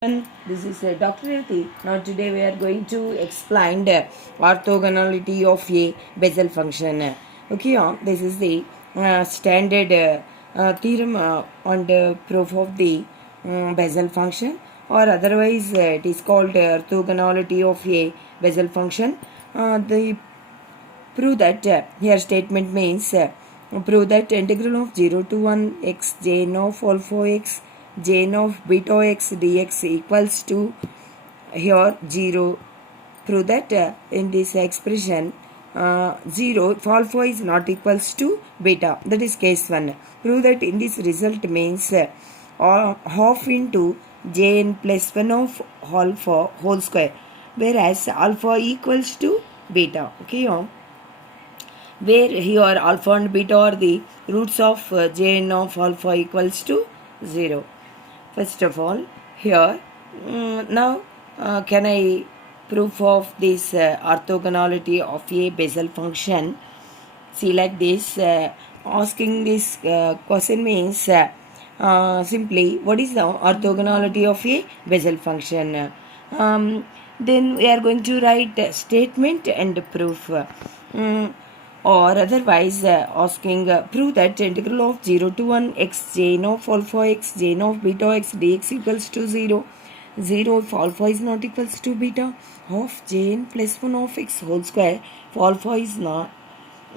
This is Dr. Rati. Now today we are going to explain the orthogonality of a Bessel function. Okay, this is the standard theorem on the proof of the Bessel function, or otherwise it is called orthogonality of a Bessel function. The prove that here statement means prove that integral of 0 to 1 x j n of alpha x j n of beta x dx equals to here 0. Prove that in this expression 0 if alpha is not equals to beta, that is case 1. Prove that in this result means half into jn plus 1 of alpha whole square, whereas alpha equals to beta. Okay, where here alpha and beta are the roots of jn of alpha equals to 0. First of all, here now can I proof of this orthogonality of a Bessel function? See, like this, asking this question means simply what is the orthogonality of a Bessel function? Then we are going to write statement and proof. Or otherwise asking prove that integral of 0 to 1 x j of alpha x j of beta x dx equals to 0. 0 if alpha is not equals to beta of jn plus 1 of x whole square if alpha is not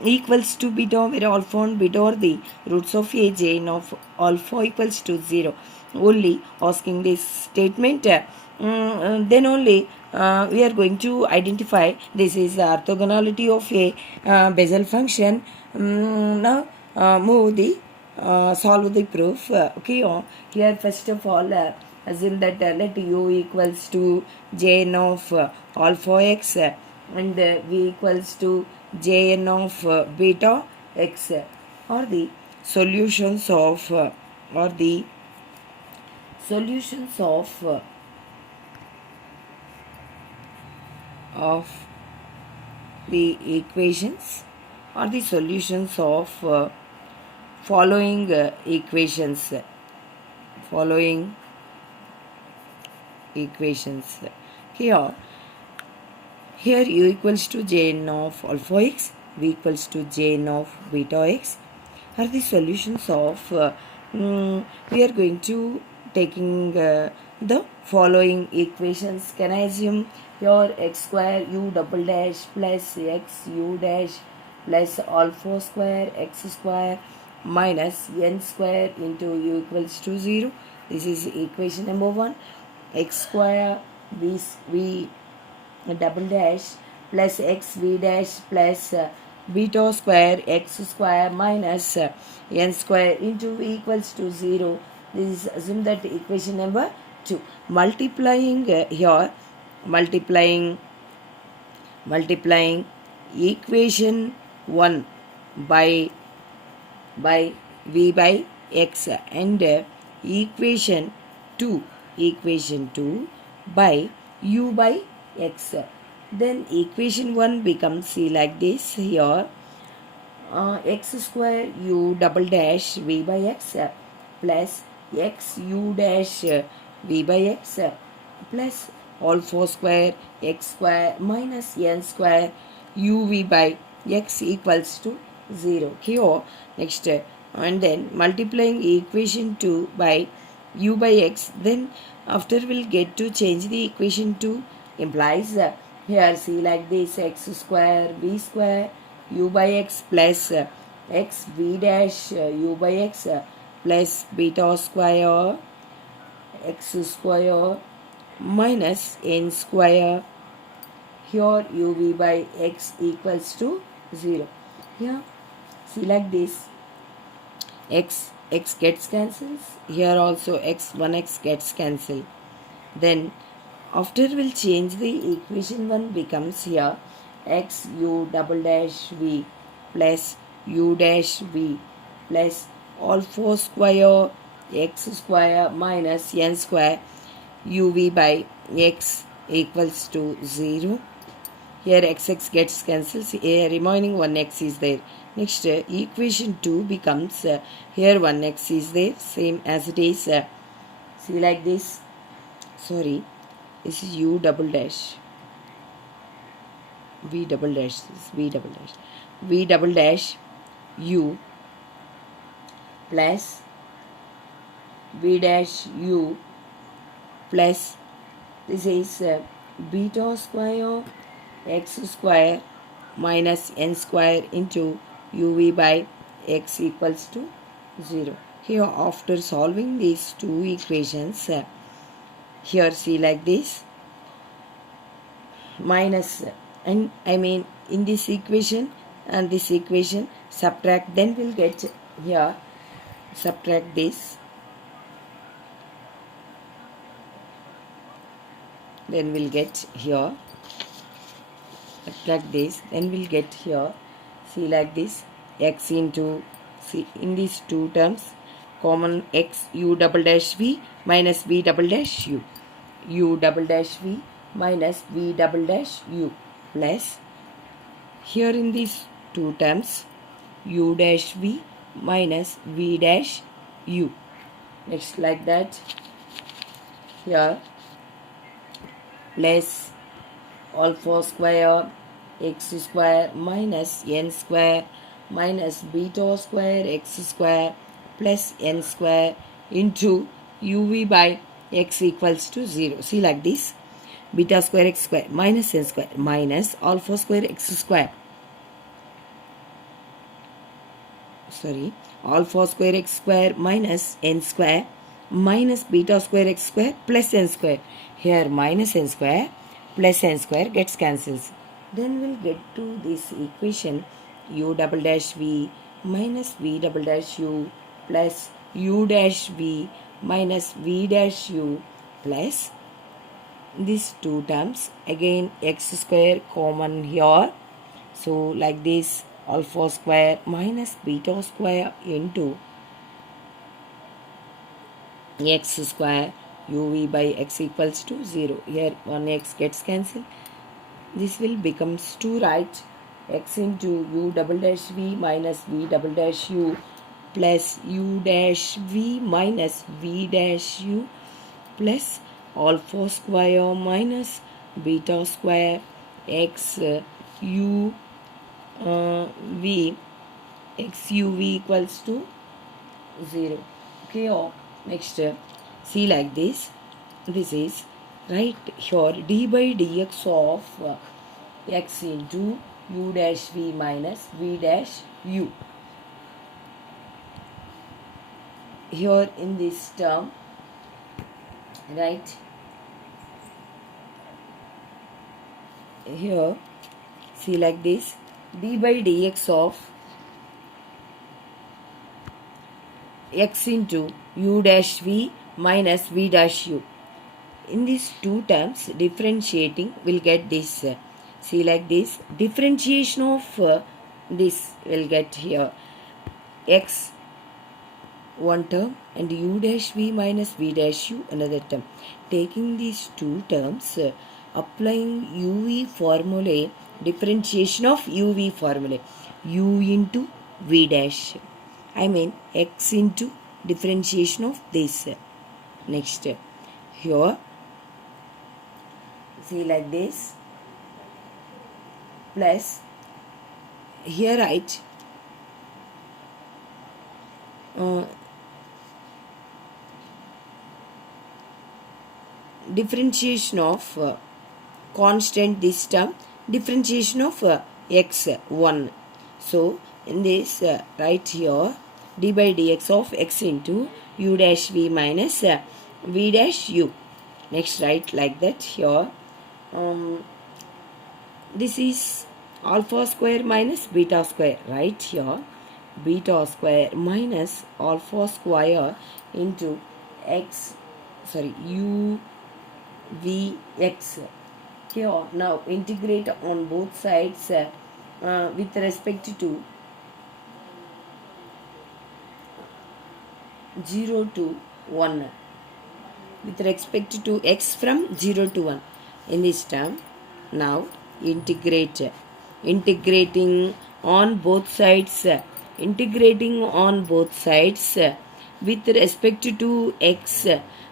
equals to beta, where alpha and beta are the roots of a jn of alpha equals to 0. Only asking this statement, then only we are going to identify this is the orthogonality of a Bessel function. Now move the solve the proof. Okay, here first of all assume that let u equals to jn of alpha x and v equals to jn of beta x are the solutions of of the equations, or the solutions of following equations. Here u equals to jn of alpha x, v equals to jn of beta x are the solutions of we are going to taking the following equations. Can I assume your x square u double dash plus x u dash plus alpha square x square minus n square into u equals to 0. This is equation number 1. X square v double dash plus x v dash plus beta square x square minus n square into v equals to 0. This is assume that equation number 2. Multiplying here, multiplying equation 1 by v by x and equation 2 by u by x. Then equation 1 becomes like this here x square u double dash v by x plus x u dash v by x plus alpha square x square minus n square uv by x equals to 0. Here next and then multiplying equation 2 by u by x, then after we'll get to change the equation 2 implies here see like this x square v square u by x plus x v dash u by x plus beta square x square minus n square. Here uv by x equals to 0. Here see like this x gets cancels, here also x gets cancelled. Then after we'll change the equation 1 becomes here x u double dash v plus u dash v plus alpha square x square minus n square uv by x equals to 0. Here x gets cancelled, here remaining 1x is there. Next equation 2 becomes here 1x is there, same as it is. See like this sorry, this is u double dash, v double dash, this is v double dash, v double dash u plus v dash u plus this is beta square x square minus n square into uv by x equals to 0. Here after solving these two equations, here see like this, minus, and I mean in this equation and this equation subtract, then we'll get here, subtract this, then we'll get here, subtract this, then we'll get here, see like this, x into, see in these two terms common x, u double dash v minus v double dash u, u double dash v minus v double dash u plus, here in these two terms u dash v minus v dash u. Next like that, here plus alpha square x square minus n square minus beta square x square plus n square into uv by x equals to 0. See like this, beta square x square minus n square minus alpha square x square, sorry, alpha square x square minus n square minus beta square x square plus n square. Here minus n square plus n square gets cancels. Then we'll get to this equation u double dash v minus v double dash u plus u dash v minus v dash u plus these two terms, again x square common here, so like this, alpha square minus beta square into x square uv by x equals to 0. Here 1x gets cancelled. This will becomes 2, right? X into u double dash v minus v double dash u plus u dash v minus v dash u plus alpha square minus beta square x u v x u v equals to 0. Okay, or next see like this, this is right here d by dx of x into u dash v minus v dash u. Here in this term, right, here see like this, d by dx of x into u dash v minus v dash u. In these two terms differentiating will get this, see like this, differentiation of this will get here x one term and u dash v minus v dash u another term. Taking these two terms, applying uv formulae, differentiation of uv formulae, u into v dash, I mean x into differentiation of this. Next here see like this, plus here write differentiation of constant this term, differentiation of x 1. So in this right here d by dx of x into u dash v minus v dash u. Next write like that here, this is alpha square minus beta square, right here beta square minus alpha square into x, sorry, u v x. Here now integrate on both sides with respect to 0 to 1, with respect to x from 0 to 1 in this term. Now integrating on both sides, integrating on both sides with respect to x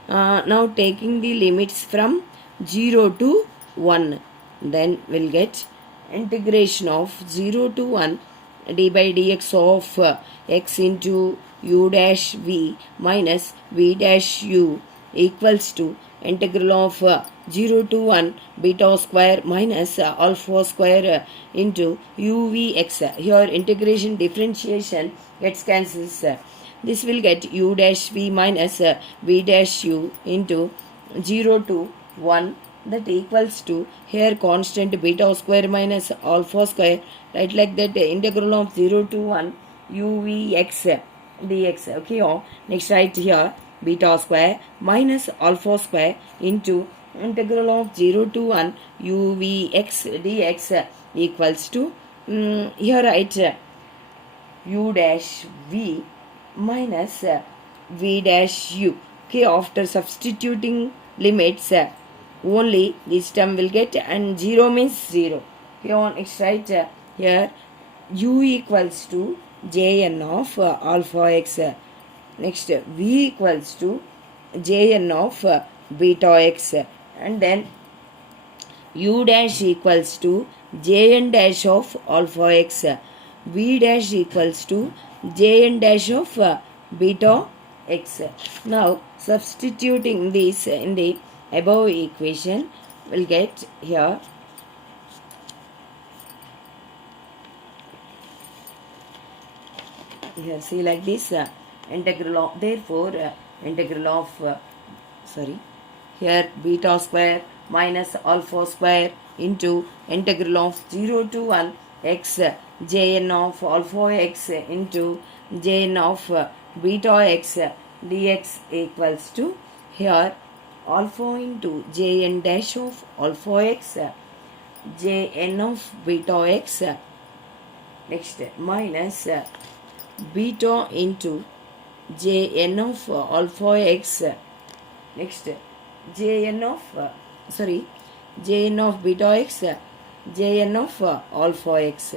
Now taking the limits from 0 to 1, then we'll get integration of 0 to 1 d by dx of x into u dash v minus v dash u equals to integral of 0 to 1 beta square minus alpha square into uvx. Here integration differentiation gets cancels. This will get u dash v minus v dash u into 0 to 1, that equals to here constant beta square minus alpha square, right, like that integral of 0 to 1 uvx dx. Okay, next write here beta square minus alpha square into integral of 0 to 1 uvx dx equals to here write u dash v minus v dash u. Okay, after substituting limits, only this term will get, and 0 means 0. Okay, on next write here u equals to jn of alpha x. Next v equals to jn of beta x, and then u dash equals to jn dash of alpha x, v dash equals to jn dash of beta x. Now substituting this in the above equation, we'll get here see like this integral of, therefore integral of here beta square minus alpha square into integral of 0 to 1 x jn of alpha x into jn of beta x dx equals to here alpha into jn dash of alpha x jn of beta x, next minus beta into jn of alpha x, next jn of jn of beta x jn of alpha x.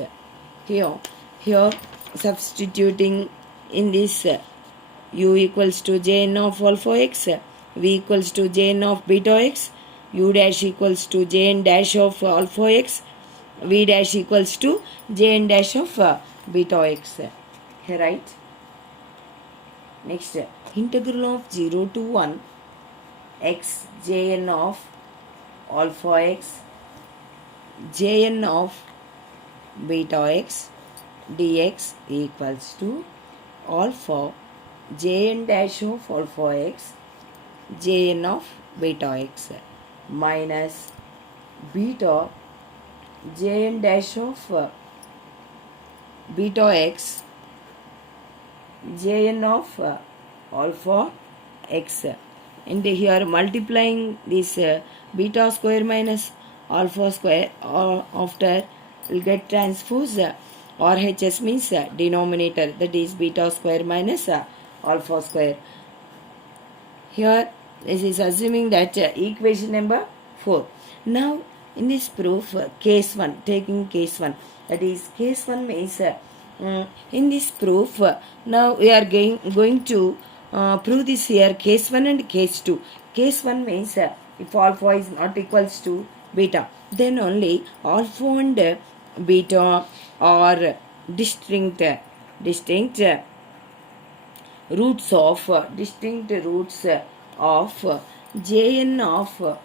Here substituting in this u equals to jn of alpha x, v equals to jn of beta x, u dash equals to jn dash of alpha x, v dash equals to jn dash of beta x. Here right. Next integral of 0 to 1 x jn of alpha x jn of beta x dx equals to alpha jn dash of alpha x jn of beta x minus beta jn dash of beta x jn of alpha x, and here multiplying this beta square minus alpha square after will get transpose RHS means denominator, that is beta square minus alpha square. Here this is assuming that equation number 4. Now in this proof case 1, taking case 1, that is case 1 means in this proof now we are going to prove this here case 1 and case 2. Case 1 means if alpha is not equals to beta, then only alpha and beta are distinct roots of jn of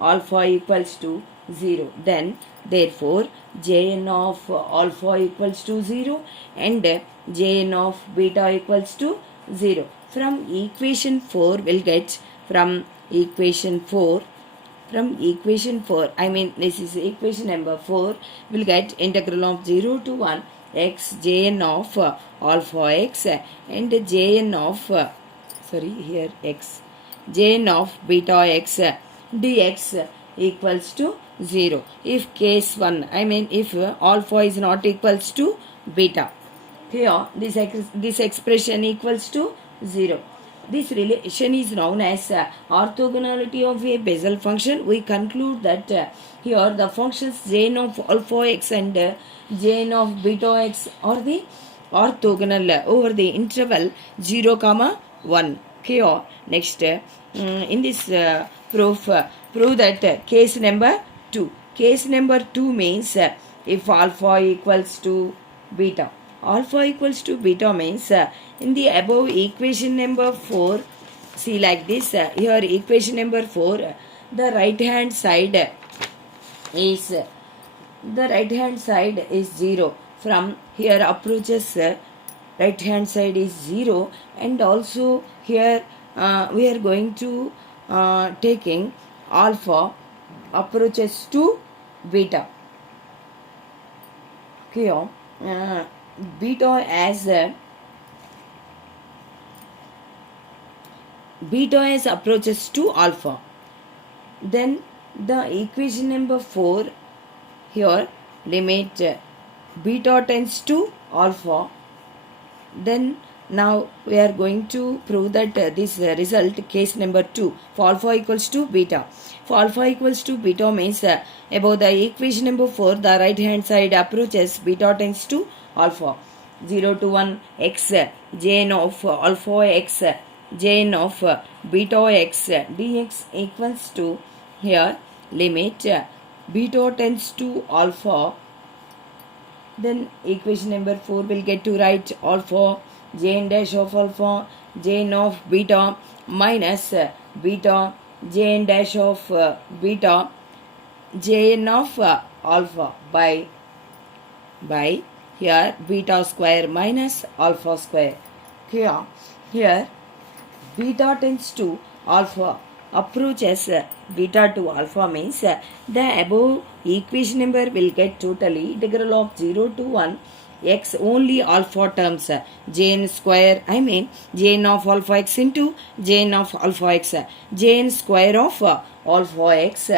alpha equals to 0. Then therefore jn of alpha equals to 0 and jn of beta equals to 0. From equation 4 we'll get, from equation 4 I mean this is equation number 4, we'll get integral of 0 to 1 x jn of alpha x and jn of x jn of beta x dx equals to 0. If case 1, I mean if alpha is not equals to beta, here this expression equals to 0. This relation is known as orthogonality of a Bessel function. We conclude that here the functions jn of alpha x and jn of beta x are the orthogonal over the interval 0, 1. Okay, next in this proof, prove that case number 2. Case number 2 means if alpha equals to beta. Alpha equals to beta means in the above equation number 4, see like this, here equation number 4, the right hand side is 0. From here approaches right hand side is 0, and also here we are going to taking alpha approaches to beta. Okay, beta as approaches to alpha. Then the equation number 4, here limit beta tends to alpha. Then now we are going to prove that this result, case number 2, for alpha equals to beta. For alpha equals to beta means above the equation number 4, the right hand side approaches beta tends to alpha. 0 to 1 x jn of alpha x jn of beta x dx equals to, here limit beta tends to alpha. Then equation number 4 will get to write alpha jn dash of alpha jn of beta minus beta jn dash of beta jn of alpha by here beta square minus alpha square. Here beta tends to alpha approaches beta to alpha means the above equation number will get totally integral of 0 to 1 x only alpha terms jn square, I mean jn of alpha x into jn of alpha x, jn square of alpha x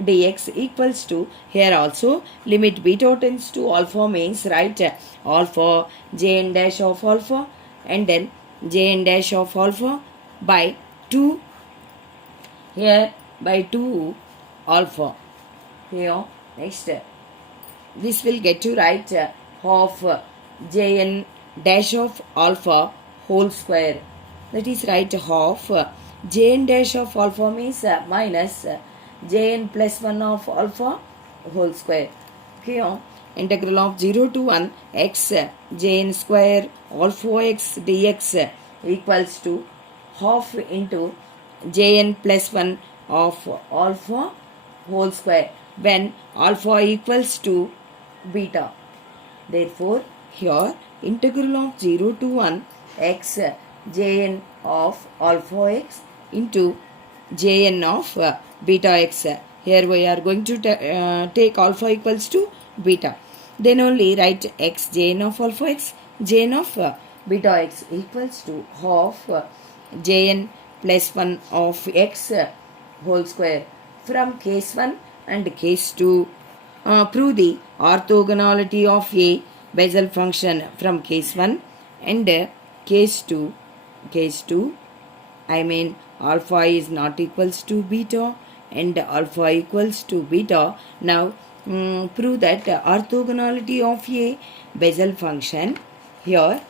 dx equals to, here also limit beta tends to alpha means right alpha jn dash of alpha and then jn dash of alpha by 2, here by 2 alpha. Here next this will get to write half jn dash of alpha whole square, that is right half jn dash of alpha means minus jn plus 1 of alpha whole square. Okay, integral of 0 to 1 x jn square alpha x dx equals to half into jn plus 1 of alpha whole square when alpha equals to beta. Therefore, here integral of 0 to 1 x jn of alpha x into jn of beta x. Here we are going to take alpha equals to beta. Then only write x jn of alpha x jn of beta x equals to half jn plus 1 of x whole square. From case 1 and case 2, prove the orthogonality of a Bessel function from case 1 and case 2. Case 2, I mean alpha is not equals to beta and alpha equals to beta. Now prove that orthogonality of a Bessel function. Here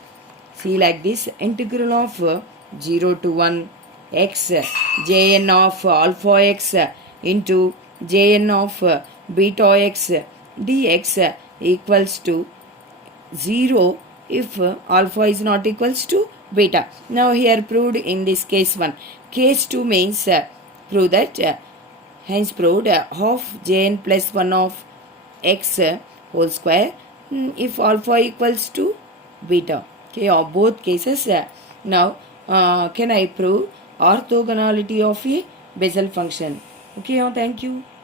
see like this, integral of 0 to 1 x jn of alpha x into jn of beta x dx equals to 0 if alpha is not equals to beta. Now here proved in this case 1. Case 2 means prove that hence proved half jn plus 1 of x whole square if alpha equals to beta. Okay, of both cases. Now can I prove orthogonality of a Bessel function? Okay, thank you.